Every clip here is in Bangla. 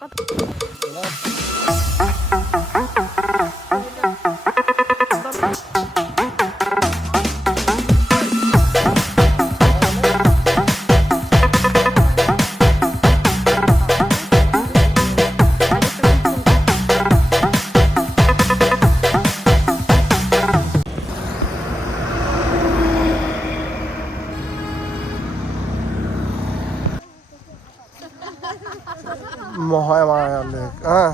কথা মহামায়া লেক, হ্যাঁ।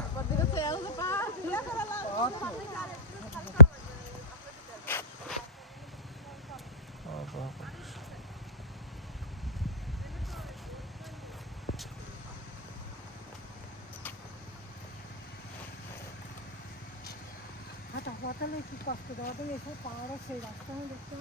কি কষ্ট দেওয়া এসে পাহাড়ের সেই রাস্তা আমি দেখতে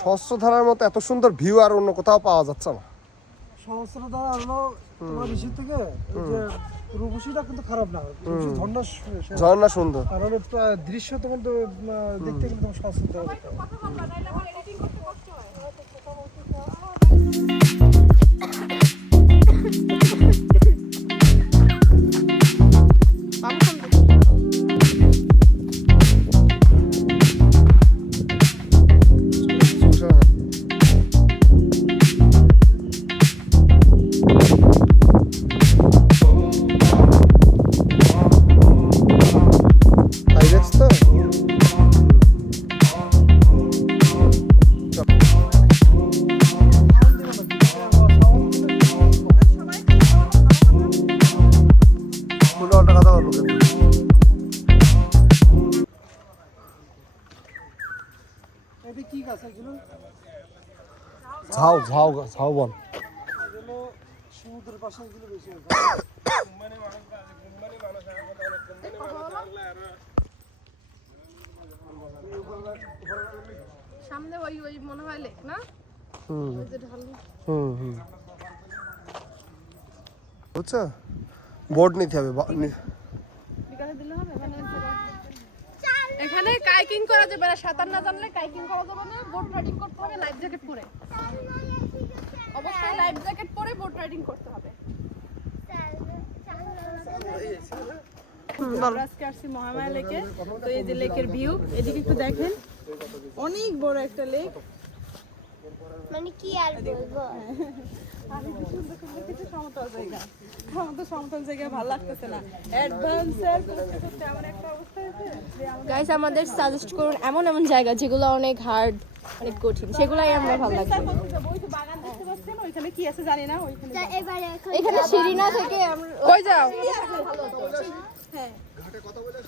সহস্রধারার মতো এত সুন্দর ভিউ আর অন্য কোথাও পাওয়া যাচ্ছে না। সহস্রধারা হলো তোমার বেশি থেকে যে রূপসীটা কিন্তু খারাপ না, রূপসী ঝর্ণা সুন্দর, কারণ দৃশ্য তোমার দেখতে গেলে তোমার সহস্রধারা দেখতে হবে। ঝাউবন সমুদ্রের পাশে এগুলো বেশি সামনে ওই মনে হয় লেক না? ওই যে ঢালু। বুঝছো, বোর্ড নিতে হবে। বিকালে দিলে হবে মানে এখানে কাইকিং করা যাবে না, সাঁতার না জানলে কাইকিং করা যাবে না, বোট রাইডিং করতে হবে লাইফ জ্যাকেট পরে। অবশ্যই লাইফ জ্যাকেট পরে বোট রাইডিং করতে হবে। আমরা আজকে আসছি মহামায়া লেকে। তো এই যে লেকের ভিউ, এদিকে একটু দেখেন, অনেক বড় একটা লেক। মানে কি আর বলবো, আমি কি সুন্দর সুন্দর কিছু সমতল জায়গা, সমতল জায়গা ভালো লাগতেছে না। অ্যাডভেঞ্চার করতে করতে এমন একটা অবস্থা হয়েছে। গাইস আমাদের সাজেস্ট করুন এমন এমন জায়গা যেগুলো অনেক হার্ড, অনেক কঠিন, সেগুলাই আমরা ভালো লাগবে। ওই তো বাগান দেখতে পাচ্ছেন, ওইখানে কি আছে জানি না। ওইখানে এবারে এখানে সিঁড়ি না থেকে আমরা কই যাও? হ্যাঁ ঘাটে কথা বলে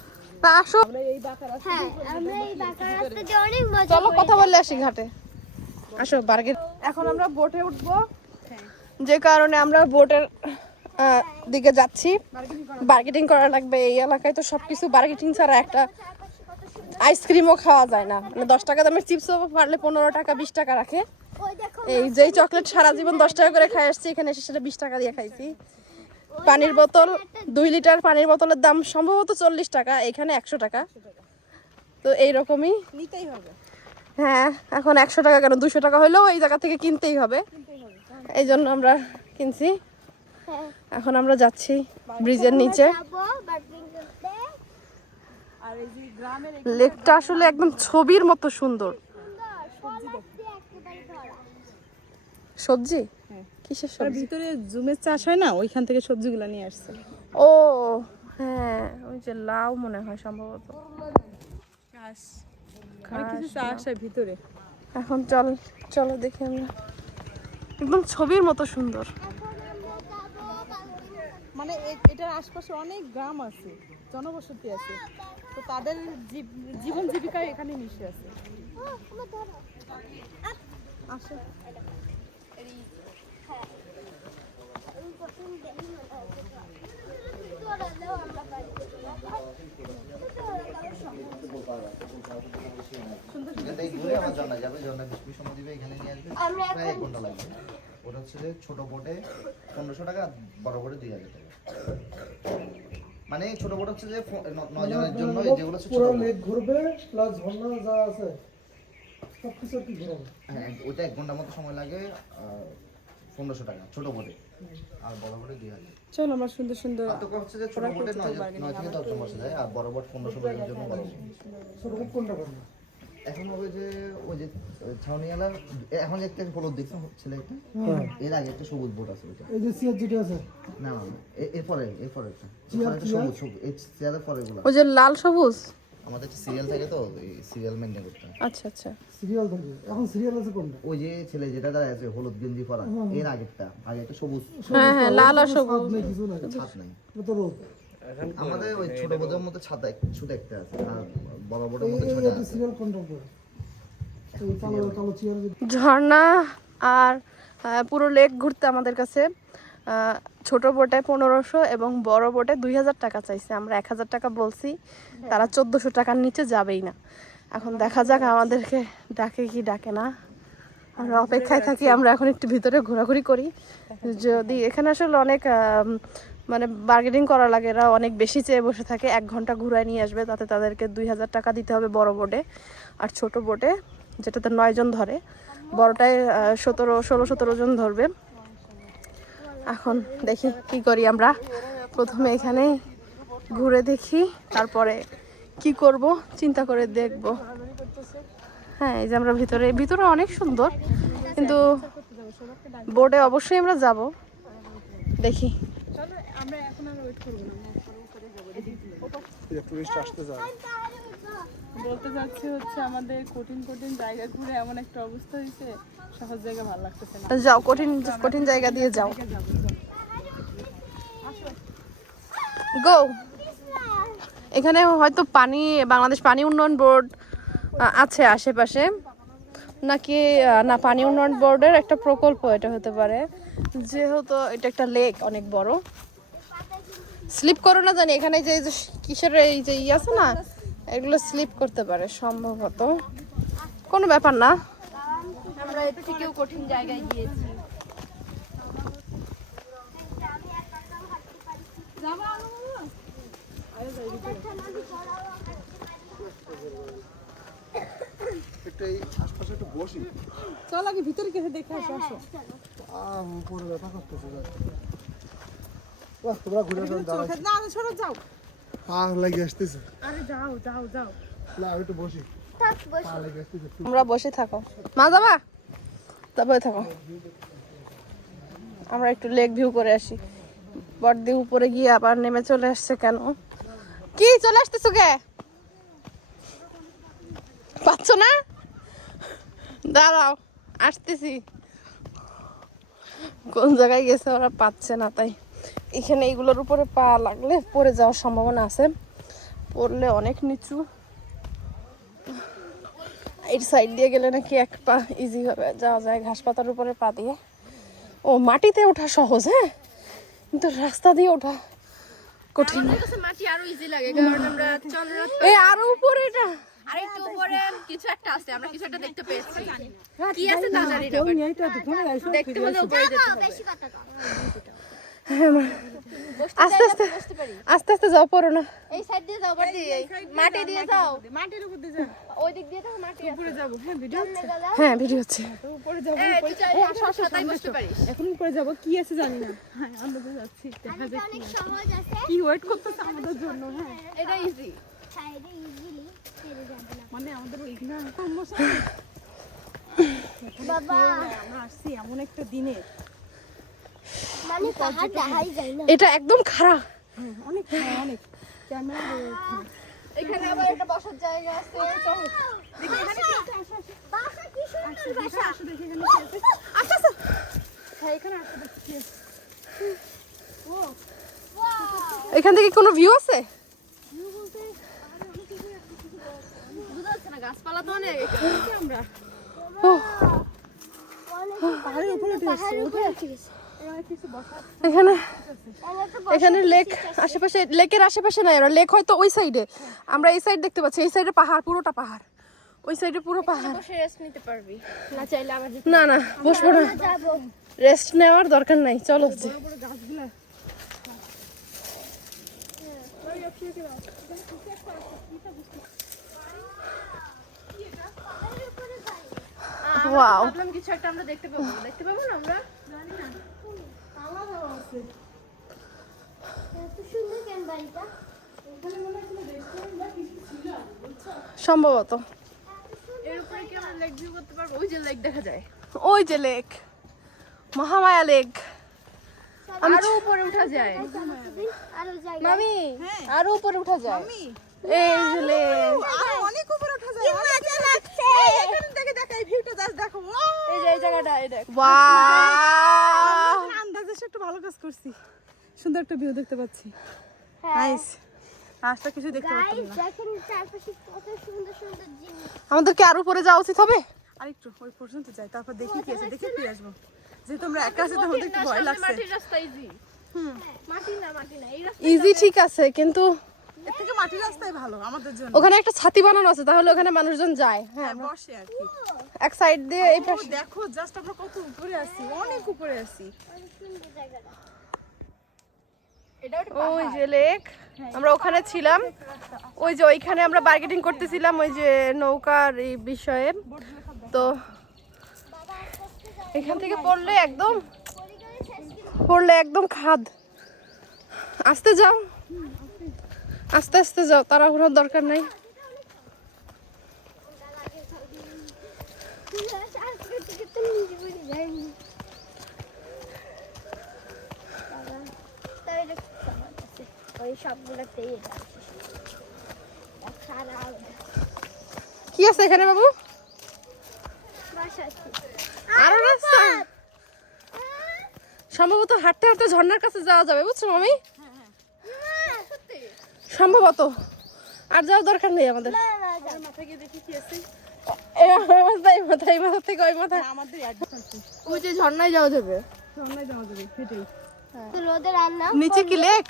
আসো। আমরা এই বাঁকা রাস্তা, হ্যাঁ আমরা এই বাঁকা রাস্তা দিয়ে অনেক মজা চলো কথা বললে আসি ঘাটে। আসো বার্গেট। এখন আমরা বোটে উঠবো, যে কারণে আমরা বোটের দিকে যাচ্ছি। বার্গেটিং করা লাগবে। এই এলাকায় তো সবকিছু বার্গেটিং ছাড়া একটা আইসক্রিমও খাওয়া যায় না। মানে 10 টাকা দামের চিপসও পারলে 15 টাকা 20 টাকা রাখে। এই যেই চকলেট সারা জীবন 10 টাকা করে খাই আসছি, এখানে এসে সেটা 20 টাকা দিয়ে খাইছি। পানির বোতল 2 লিটার পানির বোতলের দাম সম্ভবত 40 টাকা, এখানে 100 টাকা। তো এইরকমই নিতেই হবে। হ্যাঁ এখন 100 টাকা কেন 200 টাকা হলেও এই জায়গা থেকে কিনতেই হবে, এই জন্য আমরা কিনছি। এখন আমরা যাচ্ছি ব্রিজের নিচে। লেকটা আসলে একদম ছবির মতো সুন্দর। সবজি কিসের সবজি? ভিতরে জুমের চাষ হয় না, ওইখান থেকে সবজিগুলো নিয়ে আসছে। ও হ্যাঁ, ওই যে লাউ মনে হয় সম্ভবত। কিছু চাষ হয় ভিতরে। এখন চলো দেখি আমরা। একদম ছবির মতো সুন্দর। মানে এটার আশপাশে অনেক গ্রাম আছে, জনবসতি আছে, তো তাদের জীবন জীবিকা এখানে মিশে আছে। আসো আমি প্রথম দেখি মনে হয় তোরা দাও আমরা বাড়ি এখান থেকে ঘুরে আমার ঝর্ণা যাবে, ঝর্ণা বিশ সময় দিবে, এখানে নিয়ে আসবে, আমরা প্রায় 1 ঘন্টা লাগবে। ওটা হচ্ছে যে ছোট বোটে 1500 টাকা, বড় বোটে 2000 টাকা। মানে ছোট বোট হচ্ছে যে 9 জনের জন্য, যেগুলো হচ্ছে ছোট পুরো বোট। লেক ঘুরবে প্লাস ঝর্ণা যা আছে সবকিছু কি ঘুরাবে। হ্যাঁ, ওইটা 1 ঘন্টার মতো সময় লাগে, 1500 টাকা ছোট বোটে, আর বড় বোটে 2000। চলো আমরা সুন্দর সুন্দর পার্থক্য হচ্ছে যে ছোট বোটে 9 থেকে 10 জন বসে যায়, আর বড় বোট 1500 টাকার জন্য বড় বোট। ছোট বোট কোনটা করবে? এখন হবে যে ওই যে ছাউনিওয়ালার, এখন একটা হলুদ দেখছো ছেলে একটা, এর আগে একটা সবুজ বোট আছে ওইটা। এই যে সিআর যেটা আছে না না না, এরপরে একটা চেয়ার, একটা সবুজ সবুজ, এই চেয়ারের পরে এগুলো। ওই যে লাল সবুজ। আমাদের একটা সিরিয়াল থাকে তো, এই সিরিয়াল মেনটেন করতে হয়। আচ্ছা আচ্ছা। সিরিয়াল থাকে। এখন সিরিয়াল আছে কোনটা? ওই যে ছেলে যেটা দাঁড়ায় আছে হলুদ গেঞ্জি পরা, এর আগেরটা, আগে একটা সবুজ, হ্যাঁ হ্যাঁ, লাল আর সবুজ। ছাদ নেই, কিছু নাই, ছাদ নাই। এটা তো রোদ। আমাদের ওই ছোট বোটের মধ্যে ছাদ শুধু একটা আছে, আর বড় বোটের মধ্যে এই ছয়টা এটা আছে। সিরিয়াল কোনটা করে? এই কালো কালো চেয়ার ঝর্ণা আর পুরো লেক ঘুরতে আমাদের কাছে ছোট বোটে 1500 এবং বড় বোটে 2000 টাকা চাইছে। আমরা 1000 টাকা বলছি, তারা 1400 টাকার নিচে যাবেই না। এখন দেখা যাক আমাদেরকে ডাকে কি ডাকে না, আমরা অপেক্ষায় থাকি। আমরা এখন একটু ভিতরে ঘোরাঘুরি করি, যদি এখানে আসলে অনেক মানে বার্গেনিং করা লাগে, এরা অনেক বেশি চেয়ে বসে থাকে। 1 ঘন্টা ঘুরায় নিয়ে আসবে, তাতে তাদেরকে 2000 টাকা দিতে হবে বড় বোটে। আর ছোট বোটে যেটাতে 9 জন ধরে, বড়টায় 16-17 জন ধরবে। এখন দেখি কি করি আমরা। প্রথমে এখানে ঘুরে দেখি, তারপরে কি করব চিন্তা করে দেখব। হ্যাঁ, এই যে আমরা ভিতরে অনেক সুন্দর, কিন্তু বোটে অবশ্যই আমরা যাব। দেখি চলো আমরা এখন আর ওয়েট করবো না, আমরা উপরে যাবো। টুরিস্ট আসতে যায়। বলতে যাচ্ছি হচ্ছে আমাদের কঠিন কঠিন জায়গা ঘুরে এমন একটা অবস্থা হয়েছে, সহজ জায়গা ভালো লাগতেছে না। যাও, কঠিন কঠিন জায়গা দিয়ে যাও। গো। এখানে হয়তো বাংলাদেশ পানি উন্নয়ন বোর্ড আছে আশেপাশে, নাকি না পানি উন্নয়ন বোর্ডের একটা প্রকল্প এটা হতে পারে, যেহেতু এটা একটা লেক অনেক বড়। স্লিপ করো না জানি, এখানে যে কিসের এই যে আছে না, এগুলো স্লিপ করতে পারে সম্ভবত, কোনো ব্যাপার না। আমরা এর থেকেও কঠিন জায়গায় গিয়েছি। একটু এই আশপাশে একটু বসি। চল আগে ভিতরে গিয়ে দেখে আসো। আসো উপরে ব্যথা করতেছে। বাহ, তোমরা ঘুরে যান, দাঁড়াচ্ছি। না সরো, যাও। পা লাগে আসতেছে। আরে যাও যাও যাও। না, আমি একটু বসি। থাক বস। পা লাগে আসতেছে। তোমরা বসে থাকো, মা যাবা তারপরে থাকো। আমরা একটু লেক ভিউ করে আসি। বড়দি উপরে গিয়ে আবার নেমে চলে আসছে কেন? কি চলে আসতেছো কে? পাচ্ছ না? দাঁড়াও, আসতেছি। কোন জায়গায় গেছে ওরা, পাচ্ছে না, তাই এখানে এইগুলোর উপরে পা লাগলে পড়ে যাওয়ার সম্ভাবনা আছে। পড়লে অনেক নিচু। এই সাইড দিয়ে গেলে নাকি এক পা ইজি হবে যাওয়া যায়, ঘাস পাতার উপরে পা দিয়ে। ও, মাটিতে ওঠা সহজ, হ্যাঁ, কিন্তু রাস্তা দিয়ে ওঠা কঠিন। মাটি আরো ইজি লাগে, কারণ আমরা এই আরো উপরে এটা আরেকটু উপরে কিছু একটা আছে, আমরা কিছু একটা দেখতে পেয়েছি। কি আছে তা জানি না, but দেখতে হলে উপরে যেতে হবে। বেশি কথা কও। আস্তে আস্তে আস্তে আস্তে যাও, পড়ো না। এই সাইড দিয়ে যাও, বাড়ি মাটি দিয়ে যাও, মাটির উপর দিয়ে যাও। ওই দিক দিয়ে তো মাটি আছে। উপরে যাবো। হ্যাঁ, ভিডিও হচ্ছে। হ্যাঁ, ভিডিও হচ্ছে। উপরে যাবো। এই তুই চাইলে ছাতায় বসতে পারিস। এখন উপরে যাবো, কি আছে জানি না। হ্যাঁ, আমরা তো যাচ্ছি, দেখা যাক অনেক সহজ আছে। কি ওয়েট করতেছে আমাদের জন্য। হ্যাঁ, এটা ইজি। সাইডে ইজিলি ছেড়ে যাবে না। মানে আমাদের ওইখানে সমস্যা। বাবা, আমরা আসছি এমন একটা দিনে, মানে পাহাড় দেখাই যায় না। এটা একদম খারাপ। অনেক অনেক ক্যামেরা রয়েছে। এখানে আবার একটা বসার জায়গা আছে। চলো দেখি এখানে কি আছে। বাসা কি সুন্দর বাসা। আসো দেখি এখানে কি আছে। আচ্ছা আচ্ছা, হ্যাঁ এখানে আসো দেখি। এখান থেকে কোনো ভিউ আছে? বুঝা যাচ্ছে না, গাছপালা তো অনেক। আমরা ও, অনেক পাহাড়ের উপরে উঠে এসেছি। পাহাড়ের উপরে উঠে গেছে। এখানে কিছু বসার এখানে আমরা তো এখানে লেক আশেপাশে, লেকের আশেপাশে নাই, ওরা লেক হয়তো ওই সাইডে, আমরা এই সাইড দেখতে পাচ্ছি, এই সাইডে পাহাড়, পুরোটা পাহাড়, ওই সাইডে পুরো পাহাড়। বসে রেস্ট নিতে পারবি না চাইলে আবার না না বসবো না, যাবো রেস্ট নেওয়ার দরকার নাই, চলো যে। বড় গাছগুলো ওয়াও, ভাবলাম কিছু একটা আমরা দেখতে পাবো না আমরা। এত সুন্দর কেন বাড়িটা সম্ভবত এর উপরে কি আমরা লেক ভিউ করতে পারবো? ওই যে লেক দেখা যায়, ওই যে লেক, মহামায়া লেক। আরো উপরে উঠা যায়। আরো জায়গা মামি আরো উপরে উঠা যায়, এই যে লেক, আরো অনেক উপরে ওঠা যায়। মজা লাগছে এখানে দেখে দেখে এই ভিউটা জাস্ট দেখো। এই যে এই জায়গাটা, এই দেখ। ওয়াও, আন্দাজে এসে একটু ভালো কাজ করছি, সুন্দর একটা ভিউ দেখতে পাচ্ছি। হ্যাঁ নাইস, রাস্তা কিছু দেখতে পাচ্ছি গাইস না। দেখেন চারপাশে কত সুন্দর সুন্দর জিনিস আমাদেরকে আরো উপরে যাওয়া উচিত হবে। আরেকটু ওই পর্যন্ত যাই, তারপর দেখি কি আছে, দেখে ফিরে আসবো। যেহেতু আমরা একা আছি তো আমাদের একটু ভয় লাগছে। মাটির রাস্তা ইজি। মাটি না এই রাস্তা ইজি ঠিক আছে, কিন্তু এর থেকে মাটির রাস্তাই ভালো আমাদের জন্য। ওখানে একটা ছাতি বানানো আছে, তাহলে ওখানে মানুষজন যায়। হ্যাঁ, হ্যাঁ, বসে আর কি। এক সাইড দিয়ে এই ও, পাশে। দেখো জাস্ট আমরা কত উপরে আছি, অনেক উপরে আছি। অনেক সুন্দর জায়গাটা এটা একটা ওই যে লেক, আমরা ওখানে ছিলাম, ওই যে ওইখানে আমরা বার্গেটিং করতেছিলাম ওই যে নৌকার এই বিষয়ে। তো এখান থেকে পড়লে একদম খাদ। আস্তে যাও, আস্তে আস্তে যাও, তাড়াহুড়োর দরকার নাই। আজকে থেকে তো নিজে বলে যাইনি তাই ওই সবগুলোতেই এটা আছে খারাপ কি আছে এখানে বাবু? বাসা আছে আরো রাস্তা, সম্ভবত হাঁটতে হাঁটতে ঝর্ণার কাছে যাওয়া যাবে, বুঝছো মামি? সম্ভবত আর যাওয়ার দরকার নেই আমাদের। মাথায় গিয়ে দেখি কি আছে। এই মাথা থেকে ওই মাথা। আমাদের অ্যাড্রেস আছে, ওই যে ঝর্ণায় যাওয়া যাবে। সামনে যাওয়া যাবে, সেটাই। তো রোদে রান্না নিচে কি লেক?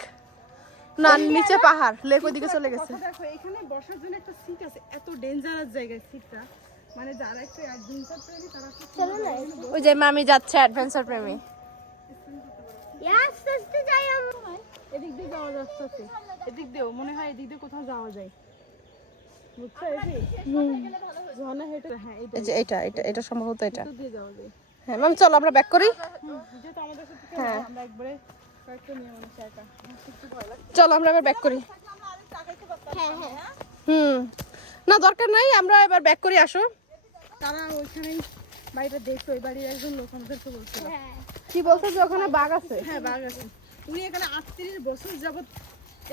না নিচে পাহাড়, লেক ওইদিকে চলে গেছে। কথা দেখো, এখানে বসার জন্য একটা সিট আছে, এত ডেঞ্জারাস জায়গায় সিটটা, মানে যারা একটু অ্যাডভেঞ্চার প্রেমী তারা খুব চলো না ওই যে মামি যাচ্ছে অ্যাডভেঞ্চার প্রেমী। আস্তে আস্তে যাই আমরা এদিক দিয়ে যাওয়া রাস্তা আছে, এদিক দিয়েও মনে হয় এদিক দিয়ে কোথাও যাওয়া যায়, বুঝছো? ঝর্ণা হেঁটে, হ্যাঁ এই যে এটা সম্ভবত এটা। দিয়ে যাওয়া যায়। হ্যাঁ ম্যাম চলো আমরা ব্যাক করি। যেহেতু আমাদের সাথে কেউ হ্যাঁ। নেই, আমরা একবারে কয়েকটা নিয়ে মানুষ একা, একটু ভয় লাগছে। চলো আমরা এবার ব্যাক করি। হ্যাঁ হ্যাঁ না দরকার নাই, আমরা এবার ব্যাক করি, আসো। তারা ওইখানেই বাড়িটা দেখতো, ওই বাড়ির একজন লোক আমাদেরকে বলছিল। হ্যাঁ কি বলছো যে ওখানে বাঘ আছে? হ্যাঁ, বাঘ আছে। উনি এখানে 38 বছর যাবত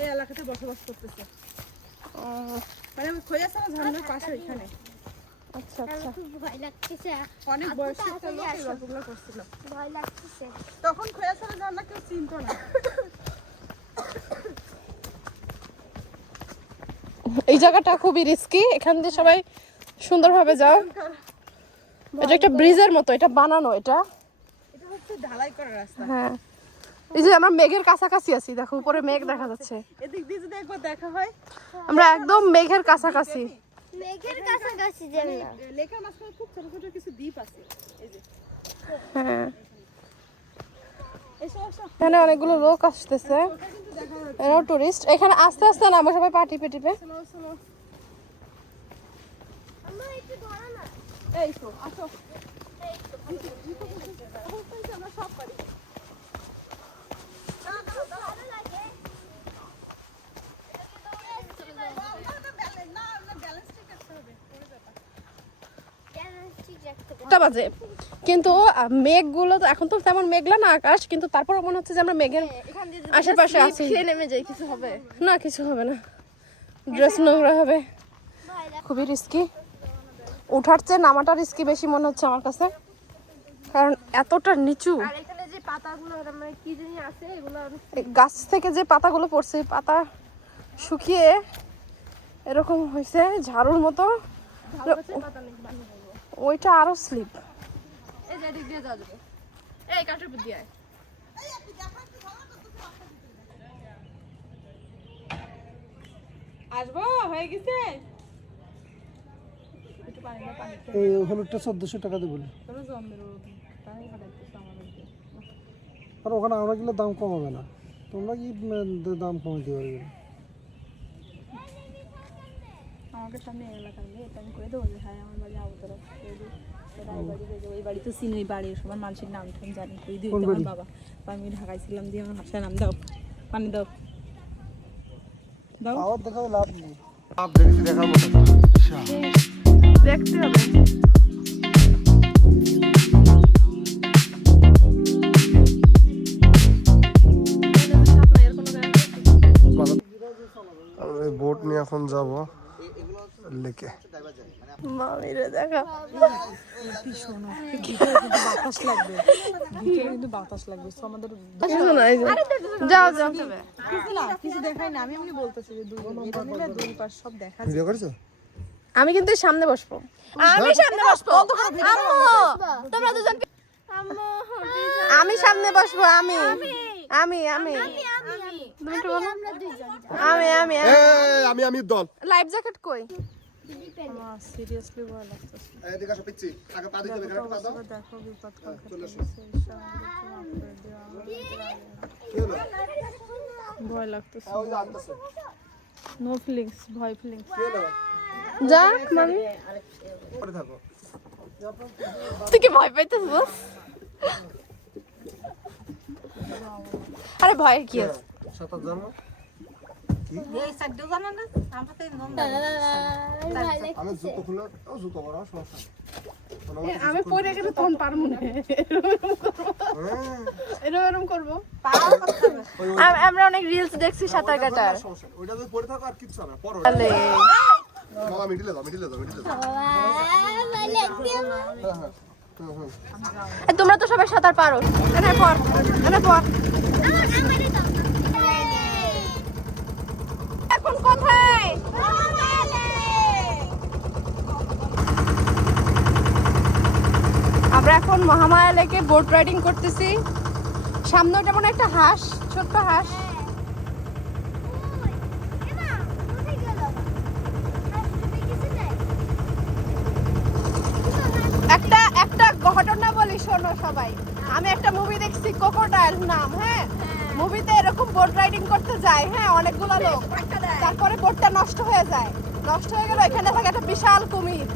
এই এলাকাতে বসবাস করতেছে, মানে ওই খৈয়াছড়া ঝর্ণার পাশে ওইখানে। আচ্ছা আচ্ছা। আমার খুব ভয় লাগতেছে অনেক বয়স্ক একটা লোক এই গল্পগুলো করছিল। ভয় লাগতেছে তখন খৈয়াছড়া ঝর্ণা কেউ চিনতো না। এই জায়গাটা খুবই রিস্কি, এখান দিয়ে সবাই সুন্দরভাবে যাও। এটা একটা ব্রিজের মতো, এটা বানানো, এটা এটা হচ্ছে ঢালাই করা রাস্তা। হ্যাঁ। এই যে আমরা মেঘের কাছাকাছি আছি, দেখো উপরে মেঘ দেখা যাচ্ছে। এদিক দিয়ে যদি একবার দেখা হয়, আমরা একদম মেঘের কাছাকাছি। মেঘের কাছাকাছি যাবে না লেকের মাঝখানে খুব ছোট ছোট কিছু দ্বীপ আছে। এই যে হ্যাঁ, এসো এসো, এখানে অনেকগুলো লোক আসতেছে, এরাও টুরিস্ট। এখানে আস্তে আস্তে নামো সবাই পা টিপে টিপে। চলো চলো, আমরা একটু ধরা না এই তো আসো। আমরা সব পারি। ভালো লাগে ঠিক রাখতে হবে। 1টা বাজে, কিন্তু মেঘগুলো তো এখন তো তেমন মেঘলা না আকাশ, কিন্তু তারপরও মনে হচ্ছে যে আমরা মেঘের আশেপাশে আছি। খেয়ে নেমে যাই, কিছু হবে না কিছু হবে না, ড্রেস নোংরা হবে। ভয় লাগে খুবই রিস্কি, ওঠার চেয়ে নামাটা রিস্কি বেশি মনে হচ্ছে আমার কাছে, কারণ এতটা নিচু। আর এখানে যে পাতাগুলো মানে কি জানি আছে এগুলো এই গাছ থেকে যে পাতাগুলো পড়ছে, পাতা শুকিয়ে এরকম হয়েছে ঝাড়ুর মতো। পাতা নেই, বানিয়ে দেবো। ওইটা আরো স্লিপ। এই যে এদিক দিয়ে যাওয়া যাবে, এই কাঠের উপর দিয়ে আয়। আসবো হয়ে গেছে এই হলুদটা 1400 টাকা দেবো আর ওখানে আমরা গেলে দাম কমাবে না তোমরা কি দাম কমাতে পারবে আমাকে সামনে এলাকা নিয়ে এটা আমি করে দেবো যে হ্যাঁ আমার বাড়ি আবতরা ওই বাড়ি তো চিনি ওই বাড়ির সবার মানুষের নাম টাম জানি ওই দুই আমার বাবা আমি ঢাকায় ছিলাম দিয়ে আমার হাসার নাম দাও পানি দাও আবার দেখাও লাভ নেই আপ দেখছি দেখার মতো দেখতে হবে আমরা এই বোট নিয়ে এখন যাব লেকে মামিরে দেখা বাতাস লাগবে ভিতরে কিন্তু বাতাস লাগবে তো আমাদের কিছু না, এই যে। যাও যাও কিছু দেখাই না আমি এমনি বলতেছি যে দুই পাশ সব দেখা ভিডিও করছো আমি কিন্তু সামনে বসবো আমি সামনে বসবো আম্মু তোমরা দুজন আমি সামনে বসবো আমি আমি আমি আমরা দুইজন আমি আমি আমি আমি দল লাইফ জ্যাকেট কই সিরিয়াসলি ভয় লাগতেছে এদিকে আসো পিচ্ছি আগে পা দিতে হবে এখানে পা দাও দেখো বিপদ চলে আসো ভয় লাগতেছে ওই যে আসতেছে নো ফিলিংস ভয় ফিলিংস কি হলো যা মামি পরে থাকো তুই কি ভয় পাইতেছ বস আরে ভয় কি আছে সাঁতার জানো আমি জুতো খুলে জুতো পরা সমস্যা নেই আমি পরে গেলে তখন পারবো না এরকম করবো আমরা অনেক রিলস দেখছি সাঁতার কাটার সমস্যা নেই ওইটা যদি পরে থাকো আর কিচ্ছু হবে না পরো তাহলে মামা মিডিলে দাও মিডিলে দাও তোমরা তো সবাই সাঁতার পারো এনে পর এখন কোথায় আমরা এখন মহামায়া লেকে বোট রাইডিং করতেছি সামনে ওটা মনে হয় একটা হাঁস ছোট্ট হাঁস একটা ঘটনা বলি শোনো সবাই আমি একটা মুভি দেখছি ক্রোকোডাইল নাম হ্যাঁ মুভিতে এরকম বোট রাইডিং করতে যায় হ্যাঁ অনেকগুলো লোক তারপরে বোটটা নষ্ট হয়ে যায় নষ্ট হয়ে গেল এখানে থাকে একটা বিশাল কুমির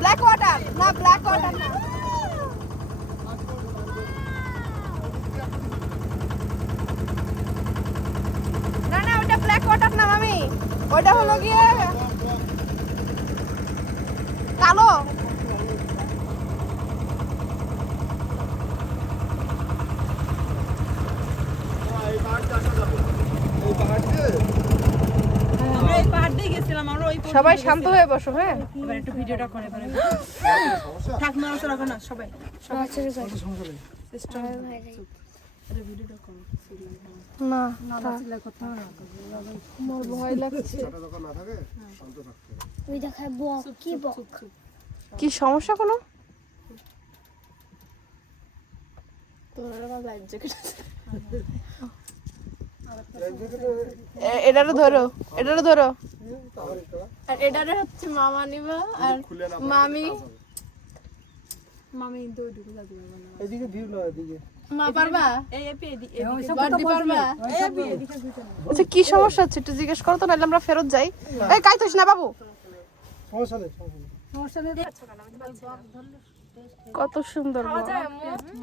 ব্ল্যাক ওয়াটার না ব্ল্যাক ওয়াটার না না না ওটা ব্ল্যাক ওয়াটার না মামি ওটা হলো গিয়ে কালো আমরা এই পাহাড় দিয়ে গেছিলাম আমরা ওই সবাই শান্ত হয়ে বসো হ্যাঁ এবার একটু ভিডিওটা করে থাক না ওসব রাখো না সবাই না আমার ভয় লাগছে যখন না থাকে শান্ত থাকতে হবে ওই দেখায় বক কি বক কি সমস্যা কোনো এটারও ধরো আর এটারে হচ্ছে মামা নিবা আর মামি এদিকে ভিউ না এদিকে মা পারবা এই এপি বাড়ি পারবা আচ্ছা কি সমস্যা হচ্ছে একটু জিজ্ঞেস করো তো নাহলে আমরা ফেরত যাই এই কাইতোস না বাবু সমস্যা নেই কত সুন্দর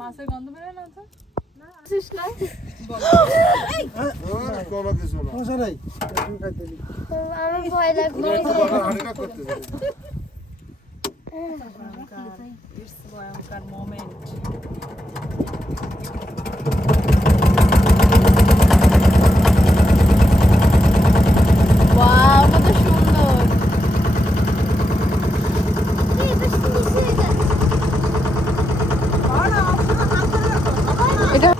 মাছের গন্ধ বেরোয় না তো কোনো কিছু না সমস্যা নেই তুমি খাইতে দিই আমার ভয় লাগছে হাঁড়িটা করতে যাবে ভয়ঙ্কর মোমেন্ট ওয়াও কত সুন্দর এটা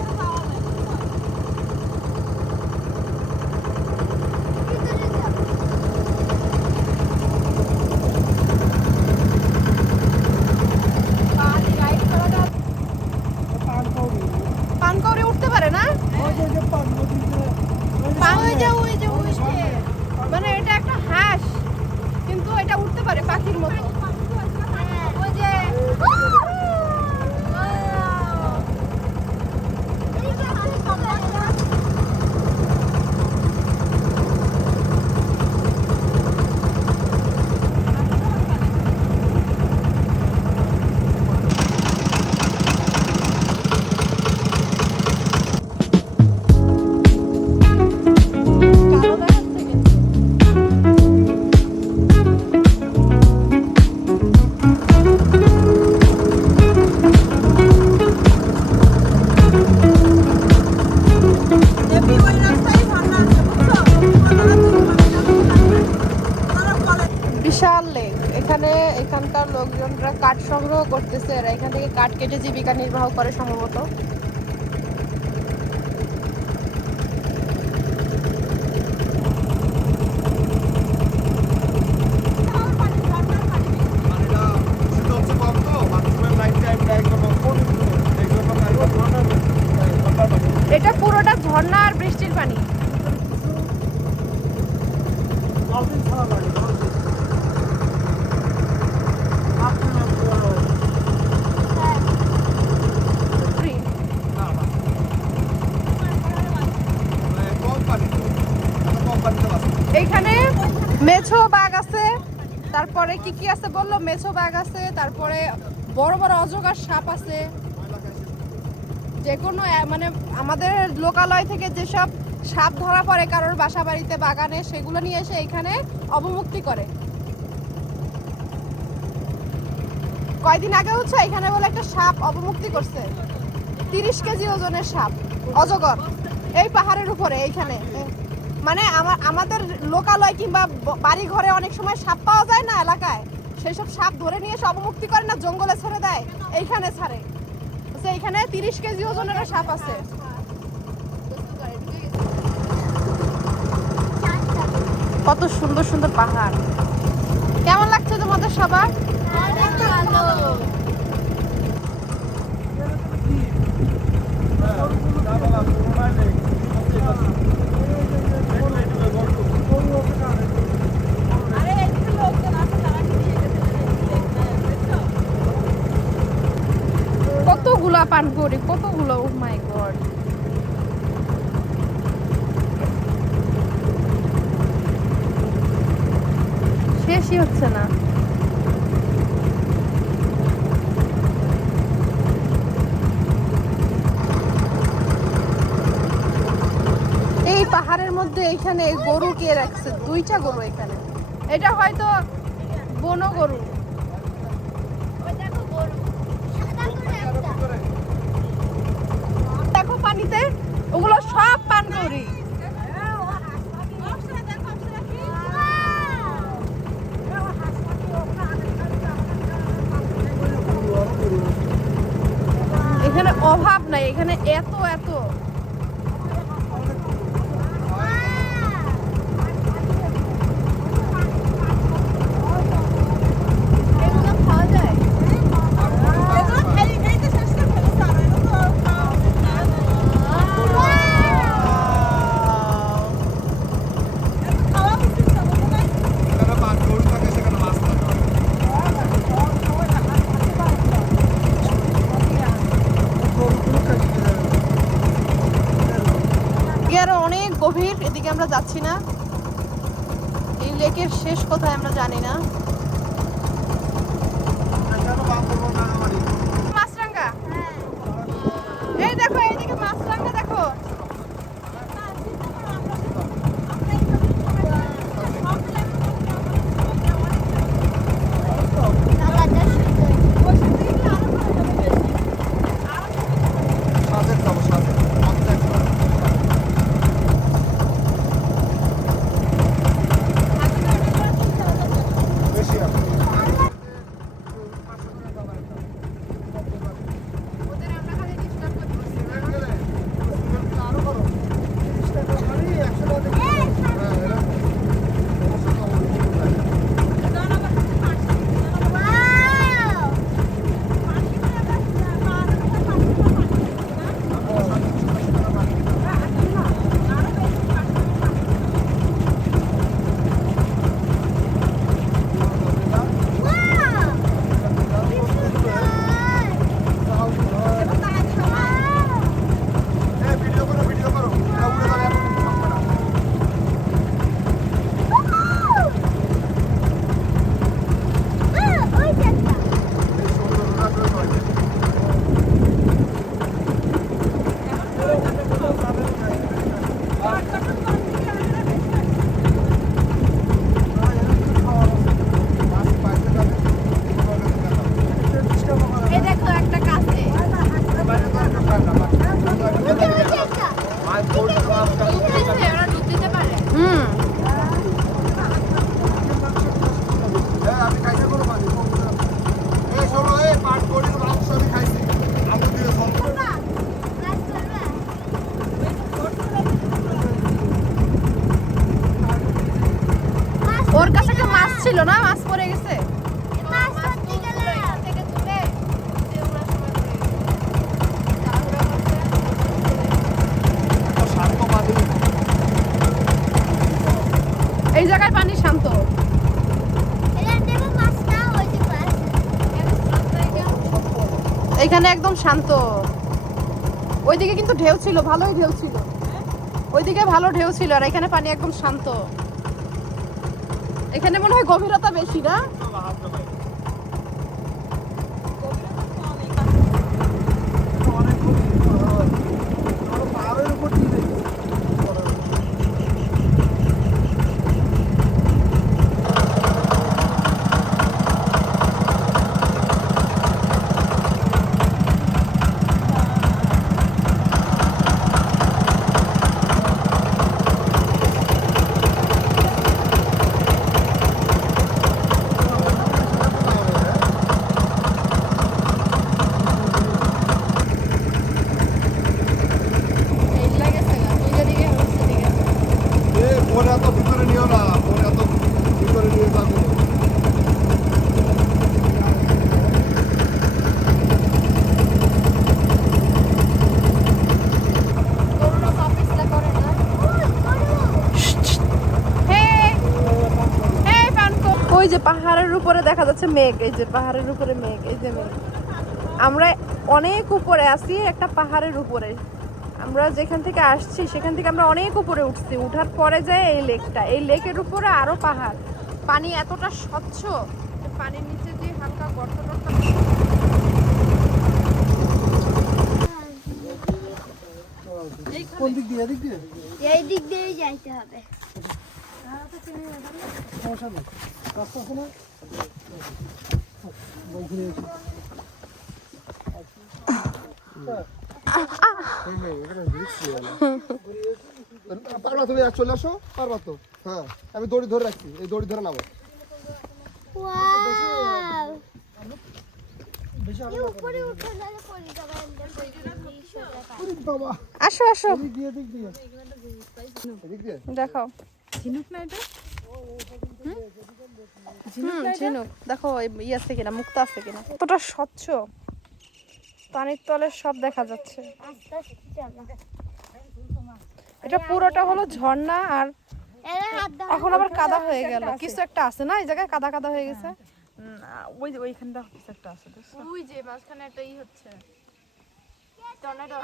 কেটে জীবিকা নির্বাহ করে সম্ভবত। পানিটা দূষিত হচ্ছে কম তো, বাথরুমের লাইন টাইমটা একদম এই জন্য এটা পুরোটা ঝর্ণা আর বৃষ্টির পানি। বালতি ছাড়া লাগে বালতি। আপনি না পুরো Free। কম পানি তো, কম পানিতে বাঁচে। এইখানে মেছো বাঘ আছে, তারপরে কি কি আছে বললো, মেছো বাঘ আছে, তারপরে বড় বড় অজগর সাপ আছে। যে কোনো মানে আমাদের লোকালয় থেকে যেসব সাপ ধরা পড়ে কারোর বাসা বাড়িতে বাগানে, সেগুলো নিয়ে এসে এখানে অবমুক্তি করে। কয়দিন আগে হচ্ছে এখানে বলে একটা সাপ অবমুক্তি করছে, 30 কেজি ওজনের সাপ, অজগর, এই পাহাড়ের উপরে এইখানে। মানে আমাদের লোকালয় কিংবা বাড়ি ঘরে অনেক সময় সাপ পাওয়া যায় না এলাকায়, সেই সব সাপ ধরে নিয়ে এসে অবমুক্তি করে না, জঙ্গলে ছেড়ে দেয়, এইখানে ছাড়ে। এইখানে 30 কেজি ওজনের সাপ আছে। কত সুন্দর সুন্দর পাহাড়। কেমন লাগছে তোমাদের সবার? কতগুলা পানপুরি, কতগুলো, ও মাই গড। শেষই হচ্ছে না। এই পাহাড়ের মধ্যে এইখানে গরু কে রাখছে, 2টা গরু এখানে। এটা হয়তো বনো গরু। দেখো পানিতে ওগুলো সব পানকৌড়ি। এখানে অভাব নাই, এখানে এত এত। এগুলো খাওয়া যায়? যেখানে পানি গরু থাকে সেখানে মাছ থাকে। আরো অনেক গভীর, এদিকে আমরা যাচ্ছি না। এই লেকের শেষ কোথায় আমরা জানি না। এখানে বাপ করবো না আমারই। মাছরাঙ্গা, এই দেখো এইদিকে মাছরাঙ্গা দেখো। সাথে যাবো, সাথে বেশি আছে। এখানে একদম শান্ত। ওইদিকে কিন্তু ঢেউ ছিল, ভালোই ঢেউ ছিল। ওইদিকে ভালো ঢেউ ছিল, আর এখানে পানি একদম শান্ত। এখানে মনে হয় গভীরতা বেশি না? অনেক পাহাড়ের উপর দিয়ে দেখি। এ ফোনে এত ভিতরে নিও না, ফোনে এত ভিতরে নিয়ে যাবে। ওই যে পাহাড়ের উপরে দেখা যাচ্ছে মেঘ, এই যে পাহাড়ের উপরে মেঘ, এই যে মেঘ। আমরা অনেক উপরে আছি একটা পাহাড়ের উপরে। আমরা যেখান থেকে আসছি সেখান থেকে আমরা অনেক উপরে উঠছি। উঠার পরে যায় এই লেকটা, এই লেকের উপরে আরো পাহাড়। পানি এতটা স্বচ্ছ, পানির নিচে যে হালকা গর্ত টর্ত। কোন দিক দিয়ে? এদিক দিয়ে? এই দিক দিয়েই যাইতে হবে। সমস্যা নেই, রাস্তা আছে না? ঘুরে এসে। পারবা তুমি আর চলে আসো, পারবা তো? হ্যাঁ, আমি দড়ি ধরে রাখছি, এই দড়ি ধরে নামো। ওয়াও! বেশি আলো এই উপরে উঠে গেলে পড়ে যাবে, আমরা পড়ে গেলে সোজা পা। ওরে বাবা, আসো আসো, এদিক দিয়ে, এদিক দিয়ে। এদিক দিয়ে দেখো। ঝিনুক না এটা? ঝিনুক দেখো, ই আছে কিনা, মুক্ত আছে কিনা। কতটা স্বচ্ছ, পানির তলে সব দেখা যাচ্ছে। আস্তে আস্তে চালা। এটা পুরোটা হলো ঝর্ণা, আর এরা হাত দাও। এখন আবার কাদা হয়ে গেল। কিছু একটা আছে না এই জায়গায়, কাদা কাদা হয়ে গেছে। ওইখানটা কিছু একটা আছে দেখছো? ওই যে মাঝখানে একটা ই হচ্ছে।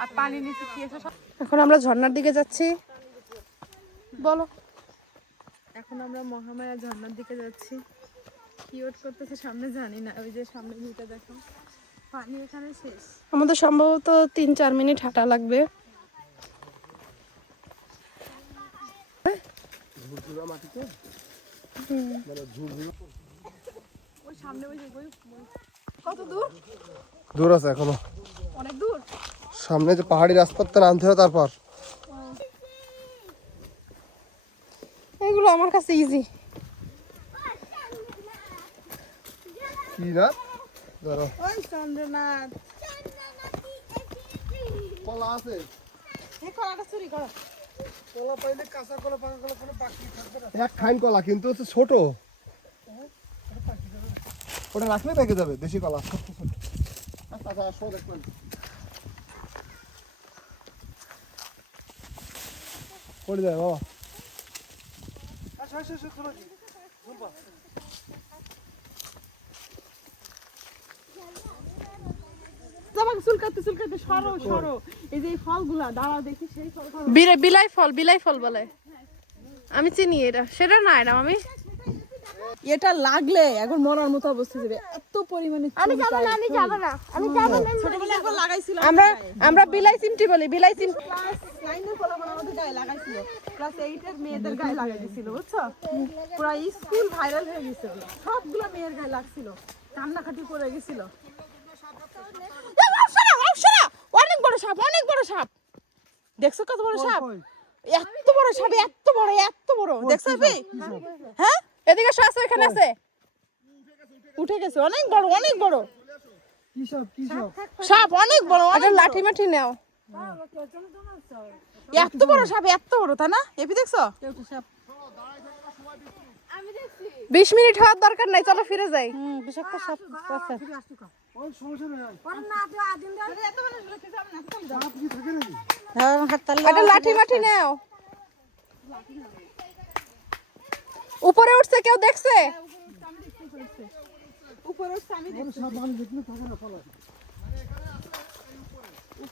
আর পানি নিচে কি আছে সব? এখন আমরা ঝর্ণার দিকে যাচ্ছি। বলো। এখন আমরা মহামায়া ঝর্ণার দিকে যাচ্ছি। কি ওয়েট করতেছে সামনে জানি না, ওই যে সামনে ভিউটা দেখো, পানি এখানে শেষ। আমাদের সম্ভবত 3-4 মিনিট হাঁটা লাগবে। ওই সামনে ওই যে কত দূর? দূর আছে এখনো, অনেক দূর। সামনে যে পাহাড়ি রাস্তাটা নামতে হবে। তারপর এগুলো আমার কাছে ইজি। কি না ধরো, ওই চন্দ্রনাথ, কলা আছে, এই কলাটা চুরি করো। কলা পাইলে কাঁচা কলা, পাকা কলা কোনো বাকি থাকবে না। এক খাইন কলা কিন্তু হচ্ছে ছোট, ওটা রাখলে পেকে যাবে। দেশি কলা ছোট ছোট। আচ্ছা আচ্ছা, আসো দেখবেন। পড়ে যায় বাবা। আসো, আসো, আসো, চলো জি। ঝুমপা। আমাকে চুলকাতে চুলকাতে সরো সরো, এই যে এই ফলগুলা দাঁড়াও দেখি, সেই ফল। বিলাই ফল, বিলাই ফল বলে। আমি চিনি এটা, সেটা না এটা আমি। এটা লাগলে এখন মরার মতো অবস্থা যাবে, এত পরিমাণে আমি যাব না, আমি যাব না, আমি যাব না। ছোটবেলায় একবার লাগাইছিল আমরা বিলাই চিমটি বলি, বিলাই চিমটি। ক্লাস 9 এর ফলাফল আমাদের গায়ে লাগাইছিল, ক্লাস 8 এর মেয়েদের গায়ে লাগাই দিছিল, বুঝছো? পুরো স্কুল ভাইরাল হয়ে গেছিল, সবগুলো মেয়ের গায়ে লাগছিল, কান্নাকাটি করে গেছিল। অনেক বড় সাপ, অনেক বড় সাপ। দেখছো কত বড় সাপ? কই? এত বড় সাপ, এত বড়, এত বড়। দেখছো ভাই? হ্যাঁ, এদিকে আসো, এখানে আছে। উঠে গেছে, অনেক বড়, অনেক বড় কি সব, কি সব? সাপ, অনেক বড়। একটা লাঠি মাঠি নাও। এত বড় সাপ, এত বড়, তাই না? এপি দেখছো? 20 মিনিট হওয়ার দরকার নাই, চলো ফিরে যাই। বিষাক্ত সাপ আছে। ওই সমস্যা নেই। সাপ কি থাকে নাকি? একটা লাঠি মাঠি নাও। উপরে উঠছে, কেউ দেখছে? উপরে ওর সাপ মানুষ দেখলে থাকে না, ফলা।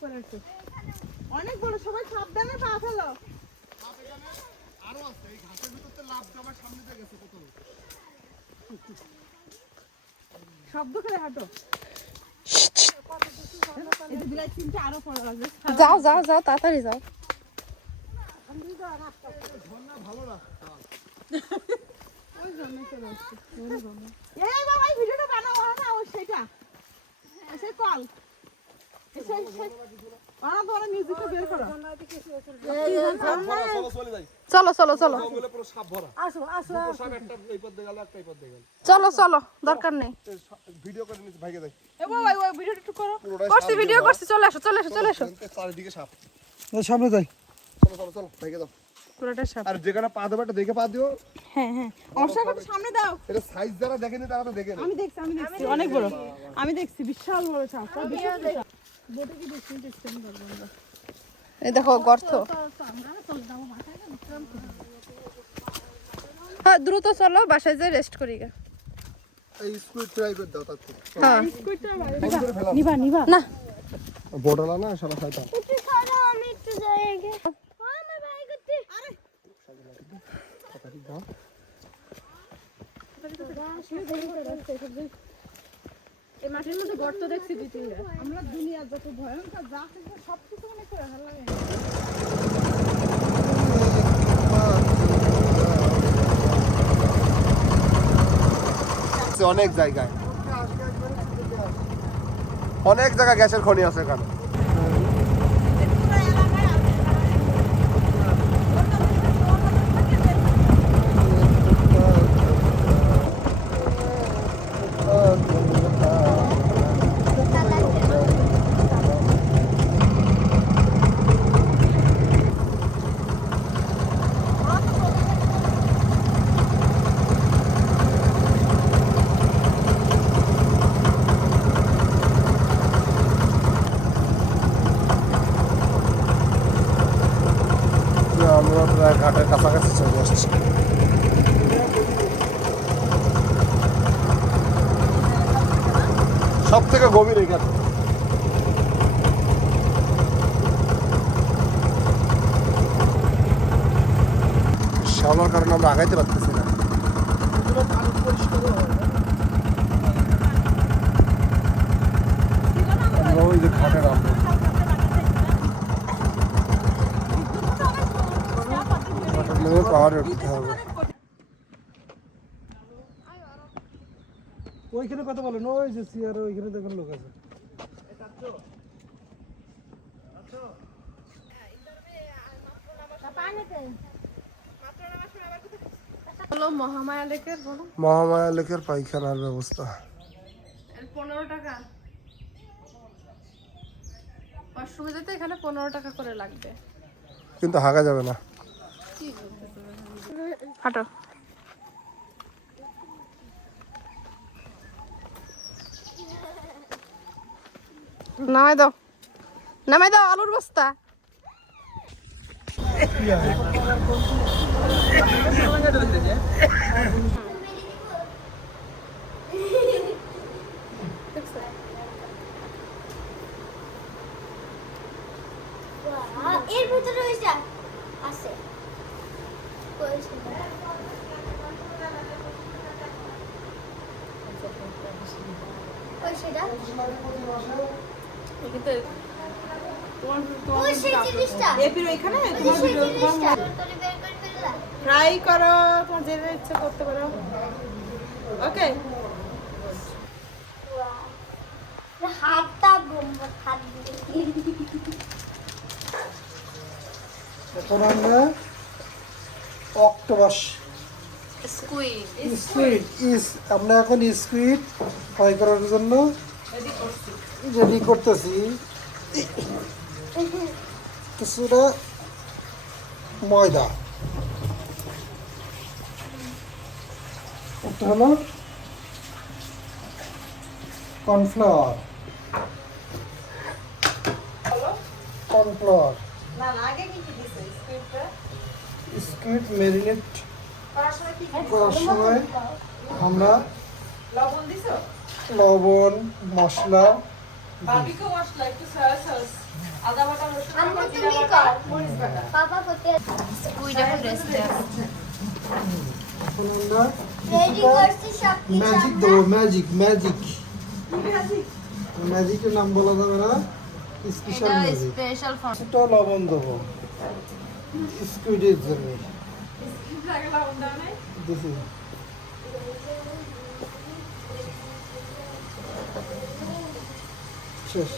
করে আছে অনেক বড়, সবাই সাবধানে পা ফেলো। আরো আছে এই ঘাসের ভিতরে লাভ আমার সামনে দিয়ে গেছে কত। শব্দ করে হাঁটো। এই যে বিলাই চিনতে আরো পড়া লাগবে। যাও যাও যাও তাড়াতাড়ি যাও। এই বাবা এই ভিডিওটা বানাও না, ওই সেটা সেই কল বানাও, তোমার মিউজিকটা বের করো। চলো চলো চলো চলো চলো, দরকার নেই। ভিডিও করে নিচ্ছি ভাইকে দেখ এ বাবা ওই ভিডিওটা একটু করো। করছি, ভিডিও করছি, চলে আসো চলে আসো চলে আসো। চারিদিকে সাপ। সামনে যাই। চলো চলো চলো ভাইকে দাও। পুরোটা সাপ। আর যেখানে পা দেবে একটা দেখে পা দিও। হ্যাঁ হ্যাঁ অর্ষাকে সামনে দাও। এটা সাইজ যারা দেখেনি তারা তো দেখে আমি দেখছি অনেক বড়, আমি দেখছি বিশাল বড় সাপ। বোটে কি দেখছি আমি পারবো না। এই দেখো গর্ত। হ্যাঁ দ্রুত চলো, বাসায় যেয়ে রেস্ট করি গে। এই স্কুল ড্রাইভার দাও তার থেকে। হ্যাঁ নিবা নিবা না বড়লা না সারা শয়তান। একটু সরো, আমি একটু যাই আগে। আমার ভাই করতে আরে এই মাটির মধ্যে গর্ত দেখছি দুই তিনটা। আমরা দুনিয়ার যত ভয়ঙ্কর যা আছে সব কিছু মনে করে ভালো লাগে। অনেক জায়গায় অনেক জায়গায় গ্যাসের খনি আছে এখানে। আমরা প্রায় ঘাটের কাছাকাছি চলে আসছি। সব থেকে গভীর এখানে। শ্যাওলার কারণে আমরা আগাইতে পারতেছি না। আমরা ওই যে ঘাটে নামবো। পাহাড়ে উঠতে হবে। ওইখানে কথা বলেন, ওই যে চেয়ারে ওইখানে দেখুন লোক আছে। হলো মহামায়া লেকের বলো। মহামায়া লেকের পায়খানার ব্যবস্থা। 15 টাকা। ওয়াশরুমে যেতে এখানে 15 টাকা করে লাগবে। কিন্তু হাগা যাবে না। হাঁটো। নামাই দাও, নামাই দাও আলুর বস্তা। এর ভিতরে ওইটা আছে ওই সেটা ওই সেই জিনিসটা এপির ওইখানে তোমার ভিডিও ট্রাই করো, তোমার যেটা ইচ্ছে করতে পারো। ওকে হাতটা বোম্বা হাত দিয়ে এখন আমরা অক্টোপাস স্কুইড আমরা এখন স্কুইড ফ্রাই করার জন্য রেডি করতেছি। কিছুটা ময়দা, একটা হলো কর্নফ্লাওয়ার, না না আগে কি কি দিছো স্ক্রিপ্টটা স্কুইড ম্যারিনেট করার সময় কি করার সময় আমরা লবণ দিছো? লবণ, মশলা, বারবিকিউ মশলা একটু সয়া সস আদা বাটা রসুন আম্মু বাটা জিরা তুমি বাটা কর মরিচ বাটা পাপা করতে এখন আমরা রেডি করছি সব কিছু ম্যাজিক দেবো, ম্যাজিক ম্যাজিক ম্যাজিকের নাম বলা যাবে না, স্পেশাল ম্যাজিক। স্পেশাল ফর্ম এটা লবণ দেবো স্কুইডের জন্য। দেখি শেষ।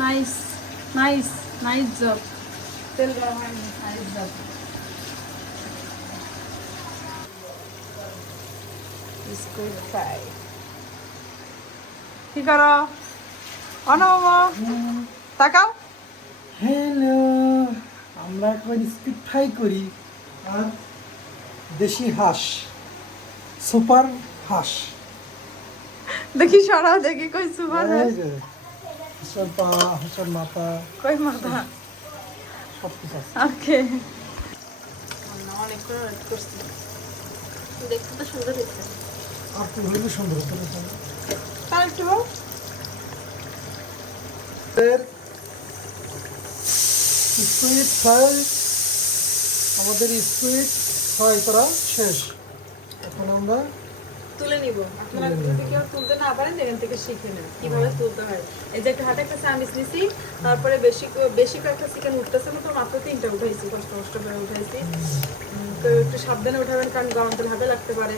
Nice nice nice job. তেল গরম হয়নি, নাইস জব। বিস্কুট ফ্রাই কি করো অনমা তাকাও হ্যালো, আমরা এখন স্কুইড ফ্রাই করি আর দেশি হাঁস, সুপার হাঁস। দেখি সরাও দেখি কই সুপার এই যে, হাঁসের পা, হাঁসের মাথা, কই মাথা সব কিছু আছে। ওকে অনেক করে ওয়েট করছি দেখতে তো সুন্দর হয়েছে আর কি হইলে সুন্দর হতো না? তার একটু বল স্কুইড ফ্রাই, আমাদের স্কুইড ফ্রাই করা শেষ। এখন আমরা তুলে নিব আপনারা যদি কেউ তুলতে না পারেন এখান থেকে শিখে নেন কিভাবে তুলতে হয়। এই যে একটা হাতে একটা চামিচ নিছি, তারপরে বেশি কয়েকটা চিকেন উঠতেছে না, তো মাত্র 3টা উঠাইছি, কষ্ট কষ্ট করে উঠাইছি। তো একটু সাবধানে উঠাবেন কারণ গরম তেল হাতে লাগতে পারে।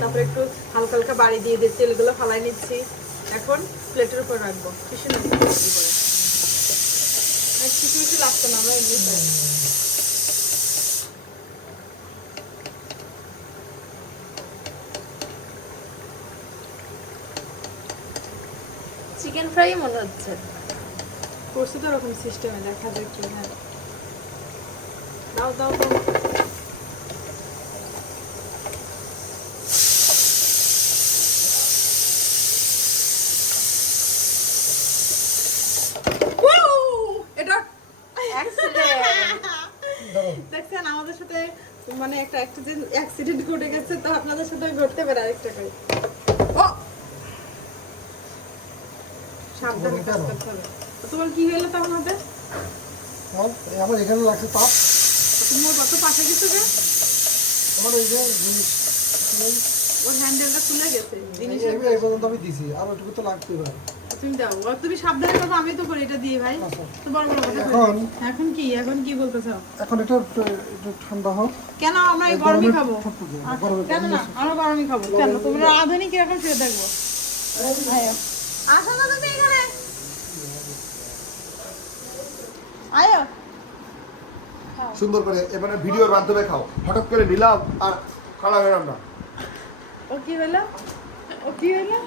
তারপরে একটু হালকা হালকা বাড়ি দিয়ে দিয়ে তেলগুলো ফালাই নিচ্ছি। এখন প্লেটের উপর রাখবো, কিছু না কিছু কিছু লাগতো না, আমরা এমনি খাই। চিকেন ফ্রাই মনে হচ্ছে করছি তো ওরকম সিস্টেমে, দেখা যাক কি হয়। দাও দাও দাও এটা দেখছেন আমাদের সাথে মানে একটা অ্যাক্সিডেন্ট ঘটে গেছে, তো আপনাদের সাথে ঘটতে পারে আরেকটা করে। ও সাবধানে কাজ করতে হবে। তো তোমার কি হলো তখন হবে? আমার এখানে লাগছে তাপ, তোমার কত পাশে গেছে যে আমার এই যে জিনিস ওর হ্যান্ডেলটা খুলে গেছে জিনিস। এই পর্যন্ত আমি দিছি, আর ওইটুকু তো লাগতেই পারে। তুমি দাও, আর তুমি সাবধানে করো, আমি তো করি এটা দিয়ে ভাই। আচ্ছা। তো বড় বড় কথা এখন বলো। এখন কি বলতে চাও? এখন এটা একটু ঠান্ডা হোক। কেন আমরা এই গরমই গরমে খাবো? ঠকঠকে, আচ্ছা, গরমে কেন না আমরা গরমই খাবো? কেন তোমরা আধুনিক এরকম শুয়ে থাকবো? আয়ো আসো না তুমি এখানে, আয়ো সুন্দর করে এবারে ভিডিওর মাধ্যমে খাও। হঠাৎ করে নিলাম আর খাওয়া গেলাম না। ও কি হলো? ও কি হলো?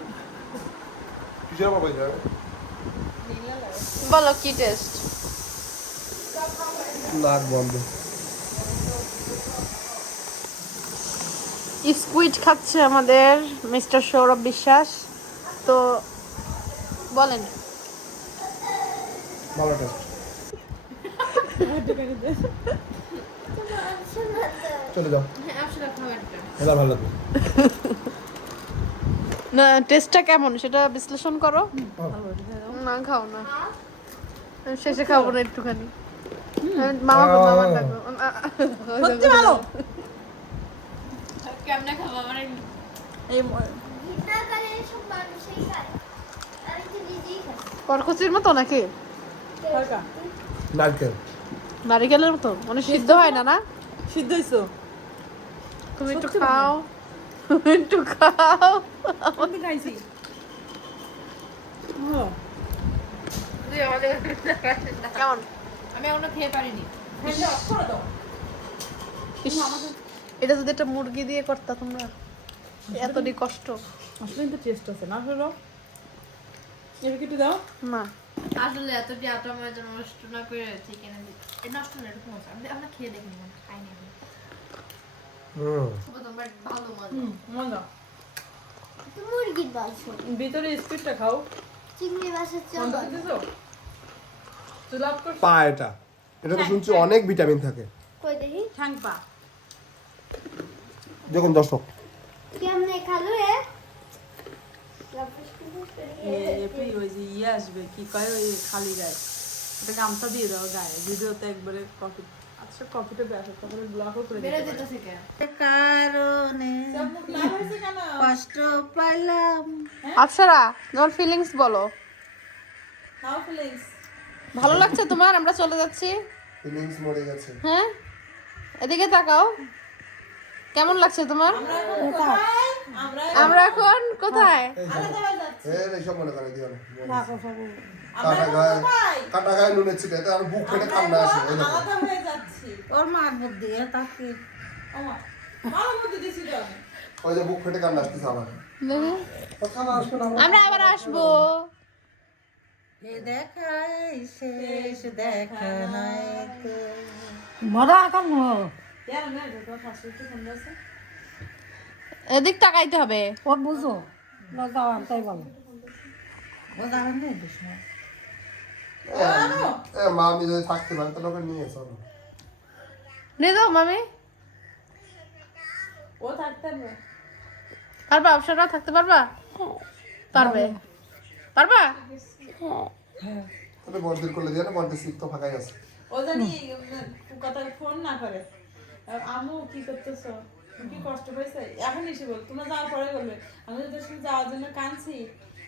কিসের বাবা যাবে? বলো কি টেস্ট নাক বন্ধ। স্কুইড খাচ্ছে আমাদের মিস্টার সৌরভ বিশ্বাস। তো বলেন ভালো টেস্ট। চলে যাও। এটা ভালো লাগে। না টেস্টটা কেমন সেটা বিশ্লেষণ করো। না খাও না, আমি শেষে খাবো না একটুখানি। মামা ডাকো। সত্যি ভালো। কেমনে খাবো আমার এই ঘৃণা করে এসব মানুষই খায়, আমি তো নিজেই খাই। করকচির মতো নাকি হালকা নারকেল। নারিকেলের মতো, মানে সিদ্ধ হয় না না? সিদ্ধ হইছো? তুমি একটু খাও, তুমি একটু খাও। আমি খাইছি। ও কেমন? আমি এখনো খেয়ে পারিনি। হ্যান্ডটা অফ করে দাও। ইস, এটা যদি একটা মুরগি দিয়ে করতা তোমরা, এতটি কষ্ট। আসলে কিন্তু টেস্ট আছে না হলো? এর কি একটু দাও? না আসলে এতটি আটা ময়দা নষ্ট না করে চিকেন নষ্ট না, এরকম আছে। আমরা খেয়ে দেখিনি, খাইনি আমি। বাট ভালো মজা। মজা। তো মুরগির মাংস, ভিতরে স্কুইডটা খাও। চিংড়ি মাছের চপ, কোনটা দিছো? তুই লাভ করছিস? পা এটা। এটা তো শুনছি অনেক ভিটামিন থাকে। কই দেখি? ঠ্যাং পা। যখন দর্শক কেমনে খালো রে এপ্রিল ওই যে ইয়ে আসবে কি কয় ওই খালি গায়ে একটা গামছা দিয়ে দাও গায়ে ভিডিওতে একবারে কপি আচ্ছা কপিটা ব্যাপার তারপরে ব্লগও করে দিতে কারণে কষ্ট পাইলাম। অপসরা তোমার ফিলিংস বলো। হাউ ফিলিংস ভালো লাগছে তোমার আমরা চলে যাচ্ছি? ফিলিংস মরে গেছে। হ্যাঁ এদিকে তাকাও, কেমন লাগছে তোমার? আমরা এখন কোথায়? এইসব মনে করে দিও না। কাটা গায়ে নুনের ছিল এটা আর বুক ফেটে কান্না আসে। এই দেখো। আলাদা হয়ে যাচ্ছি ওর মার বুদ্ধি তাকে আমার ভালো মতো দিছিল ওই যে বুক ফেটে কান্না আসতেছে আবার। দেখি। ওখানে আসবে না আমরা আবার আসবো। এ দেখাই শেষ দেখা নাই তো মরা এখন ইয়ার না তো ফার্স্ট একটু ফোন আছে এদিক তাকাইতে হবে। ও বুঝো লজ্জা তাই বলো ও জানেন না দুষ্ণ মা আমি যদি থাকতে পারি তাহলে ওকে নিয়ে চলো। নিয়ে যাও মামি। ও থাকতে হবে পারবা? অপসরা থাকতে পারবা? পারবে? পারবা? তবে বড়দের করলে দিয়ে না, বড়দের সিট তো ফাঁকাই আছে। ও জানি কথা ফোন না করে আর আমু কি করতেছ তুমি কি কষ্ট পাইছে এখন এসে বল তোমরা যাওয়ার পরে বলবে আমি তো তোর সাথে যাওয়ার জন্য কাঁদছি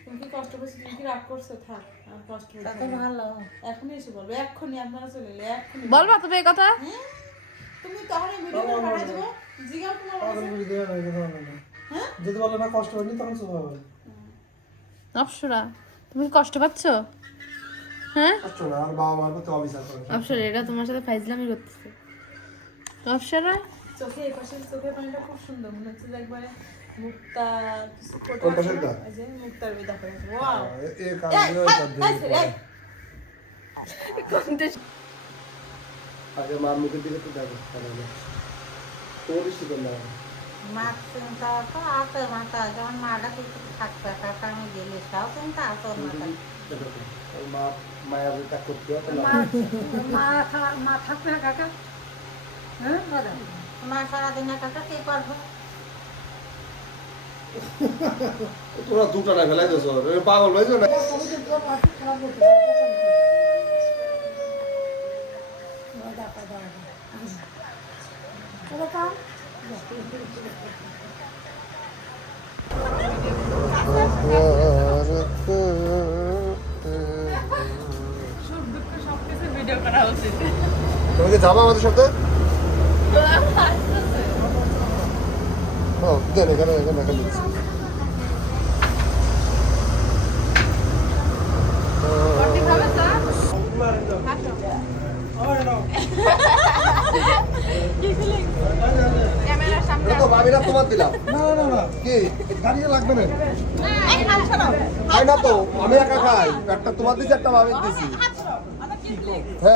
তুমি কি কষ্ট পাইছো তুমি কি রাগ করছো থাক আর কষ্ট হচ্ছে তাতে না। ভালো এখনই এসে বলবে এক্ষুনি আপনারা চলে এলে এক্ষুনি বলবা তুমি এই কথা? হ্যাঁ? তুমি তখন ভিডিও করে পাঠাই দেবো জিগাও তোমার আমাদের কাছে। বুঝি দেওয়া নাই কথা হবে না হ্যাঁ যদি বলে না কষ্ট হয়নি তখন চুপ হবে। অপসরা তুমি কি কষ্ট পাচ্ছ? হ্যাঁ কষ্ট না, আর বাবা মার প্রতি অবিচার করে। অপসরা এটা তোমার সাথে ফাইজলামি করতেছে। অপসরা চোখে এই পাশে চোখের পানিটা খুব সুন্দর মনে হচ্ছে যে একবারে মুক্তা কিছু ফটো কোন আছে পাশেরটা? না? এই যে মুক্তার ওই দেখো ওয়াও এই কাজগুলো আগে মার মুখের দিকে তো দেখো। তোর শিখে না। মার চিন্তা তো আছে মাথা যেমন মাটা কিছু থাকবে কাকা আমি গেলে তাও চিন্তা আছে ওর মাথায় মা মায়া ত্যাগ করতে হবে না। মা থাকবে না কাকা হ্যাঁ মা সারাদিন কাকা কি করবো তোরা দুটা না ফেলাই দিয়েছো, পাগল হয়েছো না? ভিডিও করা উচিত। তুমি কি যাবো আমাদের সাথে? ও দেন এখানে এখানে এখানে দিচ্ছি। এটা তো ভাবিরা তোমার দিলাম। না না না কি গাড়িয়ে লাগবে না? আচ্ছা খাই না তো, আমি একা খাই। একটা তোমার দিচ্ছি, একটা ভাবির দিচ্ছি। হ্যাঁ।